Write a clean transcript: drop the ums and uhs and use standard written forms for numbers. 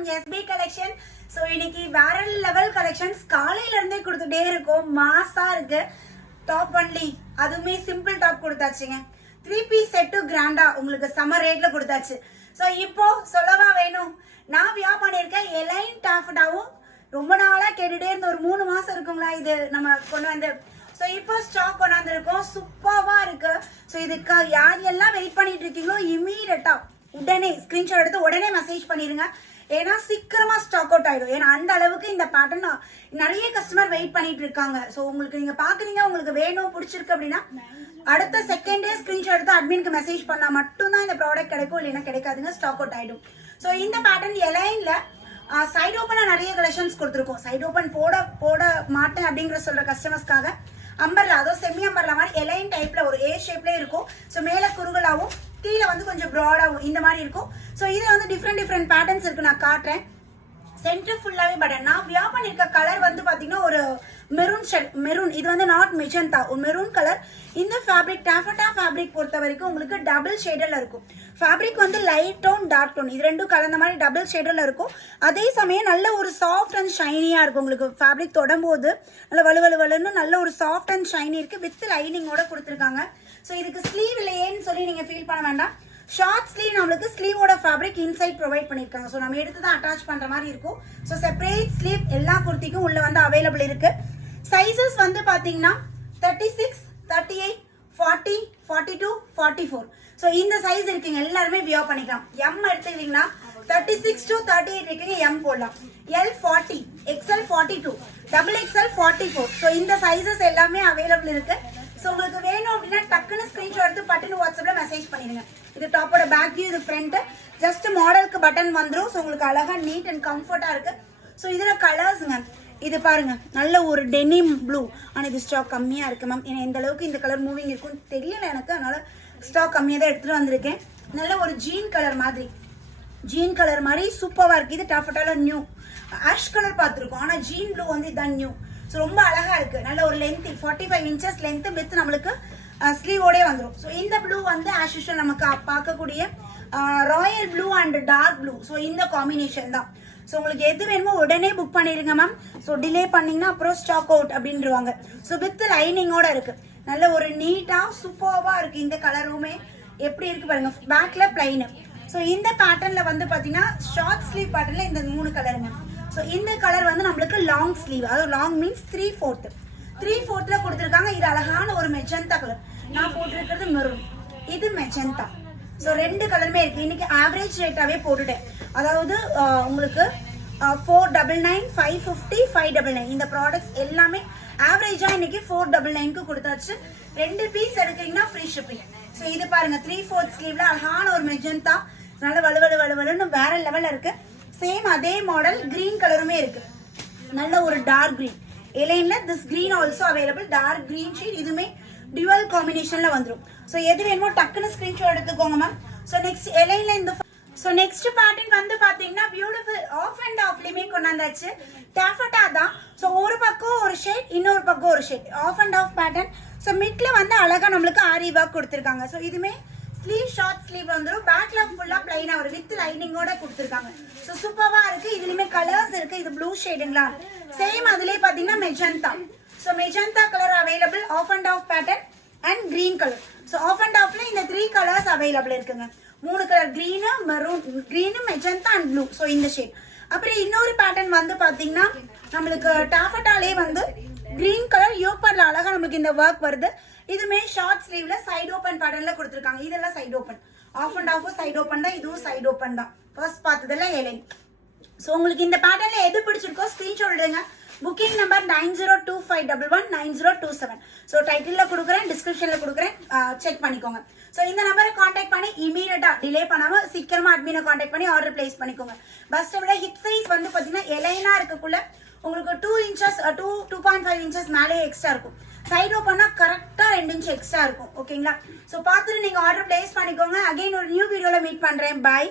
from SB collection. So இன்னைக்கு வேற level collections காலையில இருந்தே கொடுத்துட்டே இருக்கோம். மாசா இருக்கு. டாப் ஒன்லி அதுவுமே சிம்பிள் டாப் கொடுத்தாச்சுங்க. 3 பீஸ் செட் கிராண்டா உங்களுக்கு சம்மர் ரேட்ல கொடுத்தாச்சு. ஸோ இப்போ சொல்லவா வேணும், நான் வியா பண்ணியிருக்கேன் எலைன் டாஃபடாவும் ரொம்ப நாளாக கேட்டுகிட்டே இருந்த ஒரு 3 மாதம் இருக்குங்களா இது நம்ம கொண்டு வந்து. ஸோ இப்போ ஸ்டாக் கொண்டாந்துருக்கோம். சூப்பராக இருக்கு. ஸோ இதுக்கு யார் எல்லாம் வெயிட் பண்ணிட்டு இருக்கீங்களோ இமீடியட்டாக உடனே ஸ்க்ரீன்ஷாட் எடுத்து உடனே மெசேஜ் பண்ணிடுங்க. ஏன்னா சீக்கிரமாக ஸ்டாக் அவுட் ஆகிடும். ஏன்னா அந்த அளவுக்கு இந்த பேட்டர்ன் நிறைய கஸ்டமர் வெயிட் பண்ணிட்டு இருக்காங்க. ஸோ உங்களுக்கு நீங்கள் பார்க்குறீங்க, உங்களுக்கு வேணும் பிடிச்சிருக்கு அப்படின்னா அடுத்த செகண்டே ஸ்க்ரீன்ஷாட் எடுத்து அட்மினுக்கு மெசேஜ் பண்ணால் மட்டும்தான் இந்த ப்ராடக்ட் கிடைக்கும், இல்லைன்னா கிடைக்காதுங்க, ஸ்டாக் அவுட் ஆகிடும். ஸோ இந்த பேட்டர்ன் எலைனில் சைடு ஓப்பனாக நிறைய கலெக்ஷன்ஸ் கொடுத்துருக்கோம். சைடு ஓப்பன் போட மாட்டேன் அப்படிங்கிற சொல்கிற கஸ்டமர்ஸ்க்காக அம்பர்லா, அதுவும் செமி அம்பர்லா மாதிரி எலைன் டைப்பில் ஒரு ஏ ஷேப்லேயே இருக்கும். ஸோ மேலே குறுகலாகவும் கீழே வந்து கொஞ்சம் ப்ராடாகவும் இந்த மாதிரி இருக்கும். ஸோ இதில் வந்து டிஃப்ரெண்ட் பேட்டர்ன்ஸ் இருக்குது, நான் காட்டுறேன். சென்டர் ஃபுல்லாகவே பட்டன். நான் வியா பண்ணியிருக்க கலர் வந்து பார்த்தீங்கன்னா ஒரு மெரூன் ஷெட், மெரூன். இது வந்து நாட் மெஜந்தா, ஒரு மெரூன் கலர். இந்த ஃபேப்ரிக் டாஃபட்டா ஃபேப்ரிக் பொறுத்த வரைக்கும் உங்களுக்கு டபுள் ஷேடில் இருக்கும். ஃபேப்ரிக் வந்து லைட் டோன் டார்க் டோன் இது ரெண்டும் கலந்த மாதிரி டபுள் ஷேடில் இருக்கும். அதே சமயம் நல்ல ஒரு சாஃப்ட் அண்ட் ஷைனியாக இருக்கும். உங்களுக்கு ஃபேப்ரிக் தொடும்போது நல்ல வலுவலுன்னு நல்ல ஒரு சாஃப்ட் அண்ட் ஷைனி இருக்குது. வித் லைனிங்கோட கொடுத்துருக்காங்க. ஸோ இதுக்கு ஸ்லீவ் இல்லையேன்னு சொல்லி நீங்கள் ஃபீல் பண்ண வேண்டாம். ஷார்ட் ஸ்லீவ் நம்மளுக்கு ஸ்லீவோட ஃபேப்ரிக் இன்சைட் ப்ரொவைட் பண்ணியிருக்காங்க. ஸோ நம்ம எடுத்து தான் அட்டாச் பண்ணுற மாதிரி இருக்கும். ஸோ செப்பரேட் ஸ்லீவ் எல்லா குர்த்திக்கும் உள்ள வந்து அவைலபிள் இருக்கு. சைஸஸ் வந்து பார்த்தீங்கன்னா 36, 38, 40, 42, 44. ஸோ இந்த சைஸ் இருக்குங்க, எல்லாருமே வியர் பண்ணிக்கலாம். எம் எடுத்துக்கிட்டீங்கன்னா 36 to 38 இருக்குங்க, எம் போடலாம். L 40, XL 42, XXL 44. ஸோ இந்த சைஸஸ் எல்லாமே அவைலபிள் இருக்கு. ஸோ உங்களுக்கு வேணும் அப்படின்னா டக்குன்னு ஸ்க்ரீன்ஷாட் எடுத்து பட்டுன்னு வாட்ஸ்அப்பில் மெசேஜ் பண்ணிடுங்க. இது டாப்போட பேக் வியூ, இது ஃப்ரண்ட். ஜஸ்ட் மாடலுக்கு பட்டன் வந்துடும். ஸோ உங்களுக்கு அழகாக நீட் அண்ட் கம்ஃபர்ட்டாக இருக்குது. ஸோ இதில் கலர்ஸுங்க, இது பாருங்க, நல்ல ஒரு டெனிம் ப்ளூ. ஆனால் இது ஸ்டாக் கம்மியாக இருக்குது மேம். ஏன்னா எந்த அளவுக்கு இந்த கலர் மூவிங் இருக்குன்னு தெரியல எனக்கு, அதனால ஸ்டாக் கம்மியாக தான் எடுத்துகிட்டு வந்திருக்கேன். நல்ல ஒரு ஜீன் கலர் மாதிரி சூப்பராக இருக்குது. இது டாஃபட்டால நியூ. ஆஷ் கலர் பார்த்துருக்கோம், ஆனால் ஜீன் ப்ளூ வந்து இதான் நியூ. ஸோ ரொம்ப அழகாக இருக்குது. நல்ல ஒரு லென்த்து 45 inches லென்த்து வித் நம்மளுக்கு ஸ்லீவோடே வந்துடும். ஸோ இந்த ப்ளூ வந்து ஆஸ் யூஷுவல் நமக்கு பார்க்கக்கூடிய royal blue and dark blue. So இந்த காம்பினேஷன் தான். ஸோ உங்களுக்கு எது வேணுமோ உடனே புக் பண்ணிடுங்க மேம். ஸோ டிலே பண்ணிங்கன்னா அப்புறம் ஸ்டாக் அவுட் அப்படின்றவாங்க. ஸோ வித் லைனிங்கோட இருக்குது. நல்ல ஒரு நீட்டாக சூப்பராக இருக்குது. இந்த கலருமே எப்படி இருக்குது பாருங்க. பேக்கில் பிளைனு. ஸோ இந்த பேட்டர்னில் வந்து பார்த்தீங்கன்னா ஷார்ட் ஸ்லீவ் பேட்டர்னில் இந்த 3 கலருங்க. ஸோ இந்த கலர் வந்து நம்மளுக்கு லாங் ஸ்லீவ், அதாவது லாங் மீன்ஸ் 3/4 கொடுத்துருக்காங்க. இது அழகான ஒரு மெஜந்தா கலர். நான் போட்டிருக்கிறது மெரூன், இது மெஜந்தா. ஸோ 2 கலருமே இருக்கு. இன்னைக்கு ஆவரேஜ் ரேட்டாவே போட்டுட்டேன். அதாவது உங்களுக்கு 499, 550, 599 இந்த ப்ராடக்ட்ஸ் எல்லாமே ஆவரேஜா இன்னைக்கு 499க்கு கொடுத்தாச்சு. 2 பீஸ் எடுக்கிறீங்கன்னா ஃப்ரீ ஷிப்பிங். ஸோ இது பாருங்க 3/4 ஸ்லீவ்ல அழகான ஒரு மெஜந்தா, நல்ல வலுவலுன்னு வேற லெவல்ல இருக்கு. சேம் அதே மாடல் கிரீன் கலருமே இருக்கு. நல்ல ஒரு டார்க் கிரீன் எலைன்ல this green also available. Dark green shade இதுமே டுவல் காம்பினேஷன்ல வந்துடும். ஸோ எது வேணுமோ டக்குன்னு ஸ்கிரீன்ஷாட் எடுத்துக்கோங்க மேம். ஸோ நெக்ஸ்ட் எலைன்ல இந்த நெக்ஸ்ட் பேட்டர்ன் வந்து பாத்தீங்கன்னா பியூட்டிஃபுல் ஆஃப் அண்ட் ஆஃப்லயுமே கொண்டாந்தாச்சு. டாஃபட்டா தான். ஸோ ஒரு பக்கம் ஒரு ஷேட், இன்னொரு பக்கம் ஒரு shade, off and off pattern. So மிட்ல வந்து அழகா நம்மளுக்கு ஆரி ஒர்க் கொடுத்துருக்காங்க. ஸோ இதுமே ஸ்லீவ் ஷார்ட் ஸ்லீவ் வந்துடும். பேக்ல ஃபுல்லா பிளைனா ஒரு வித் லைனிங்கோட கொடுத்துருக்காங்க. ஸோ சூப்பரா இருக்கு. இதுலயுமே கலர்ஸ் இருக்கு. இது ப்ளூ ஷேடுங்களா, சேம் அதுலயே பாத்தீங்கன்னா magenta. So magenta colour available, off and off pattern and green colour. So off and ஆஃப்ல இந்த 3 கலர்ஸ் அவைலபிள் இருக்குங்க. 3 colour, green, maroon, green, magenta and blue. So இந்த ஷேட். அப்புறம் இன்னொரு பேட்டர்ன் வந்து பாத்தீங்கன்னா நம்மளுக்கு டாஃபட்டாலே வந்து கிரீன் கலர் யோப்பர்ல அழகா நம்மளுக்கு இந்த ஒர்க் வருது. இதுமே ஷார்ட் ஸ்லீவ்ல சைடு ஓப்பன் பேட்டர்ன்ல கொடுத்துருக்காங்க. இதெல்லாம் side open, off and off side open தான். இதுவும் சைடு ஓப்பன் தான். ஃபர்ஸ்ட் பார்த்ததெல்லாம் எலைன். ஸோ உங்களுக்கு இந்த பேட்டர்ன்ல எது பிடிச்சிருக்கோ ஸ்கிரீன்ஷாட் எடுங்க. Booking number 9025119027. ஸோ டைட்டில் கொடுக்குறேன், டிஸ்கிரிப்ஷனில் கொடுக்குறேன், செக் பண்ணிக்கோங்க. ஸோ இந்த நம்பரை காண்டாக்ட் பண்ணி இமீடியட்டாக டிலே பண்ணாமல் சீக்கிரமாக அட்மினை காண்டாக்ட் பண்ணி ஆர்டர் பிளேஸ் பண்ணிக்கோங்க. பஸ்ட்டை விட ஹிப் சைஸ் வந்து பார்த்தீங்கன்னா எலைனா இருக்கக்குள்ள உங்களுக்கு 2 inches 2.5 inches மேலே எக்ஸ்ட்ரா இருக்கும். சைடு ஓப்பன்னா கரெக்டாக 2 inch எக்ஸ்ட்ரா இருக்கும். ஓகேங்களா? ஸோ பார்த்துட்டு நீங்கள் ஆர்டர் பிளேஸ் பண்ணிக்கோங்க. அகைன் ஒரு நியூ வீடியோவில் மீட் பண்ணுறேன். பாய்.